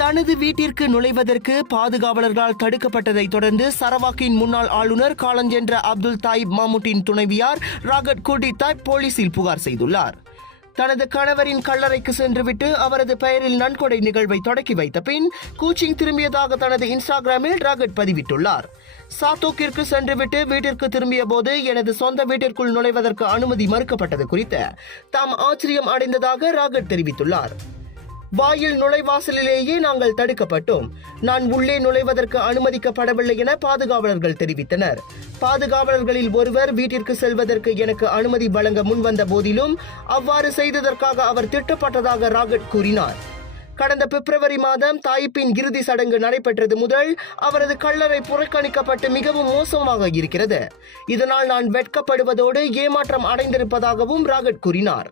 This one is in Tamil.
தனது வீட்டிற்கு நுழைவதற்கு பாதுகாவலர்களால் தடுக்கப்பட்டதை தொடர்ந்து சரவாக்கின் முன்னாள் ஆளுநர் காலஞ்சென்ற அப்துல் தாயிப் மாமுட்டின் துணைவியார் ராகட் குர்டித்தாய் போலீசில் புகார் செய்துள்ளார். தனது கணவரின் கல்லறைக்கு சென்றுவிட்டு அவரது பெயரில் நன்கொடை நிகழ்வை தொடக்கி வைத்த பின் கூச்சிங் திரும்பியதாக தனது இன்ஸ்டாகிராமில் ராகட் பதிவிட்டுள்ளார். சாத்தோக்கிற்கு சென்றுவிட்டு வீட்டிற்கு திரும்பிய போது எனது சொந்த வீட்டிற்குள் நுழைவதற்கு அனுமதி மறுக்கப்பட்டது குறித்து தாம் ஆச்சரியம் அடைந்ததாக ராகட் தெரிவித்துள்ளார். வாயில் நுழைவாசலிலேயே நாங்கள் தடுக்கப்பட்டோம். நான் உள்ளே நுழைவதற்கு அனுமதிக்கப்படவில்லை என பாதுகாவலர்கள் தெரிவித்தனர். பாதுகாவலர்களில் ஒருவர் வீட்டிற்கு செல்வதற்கு எனக்கு அனுமதி வழங்க முன்வந்த போதிலும் அவ்வாறு செய்ததற்காக அவர் திட்டப்பட்டதாக ராகட் கூறினார். கடந்த பிப்ரவரி மாதம் தாயிப்பின் இறுதி சடங்கு நடைபெற்றது முதல் அவரது கல்லறை புறக்கணிக்கப்பட்டு மிகவும் மோசமாக இருக்கிறது. இதனால் நான் வெட்கப்படுவதோடு ஏமாற்றம் அடைந்திருப்பதாகவும் ராகட் கூறினார்.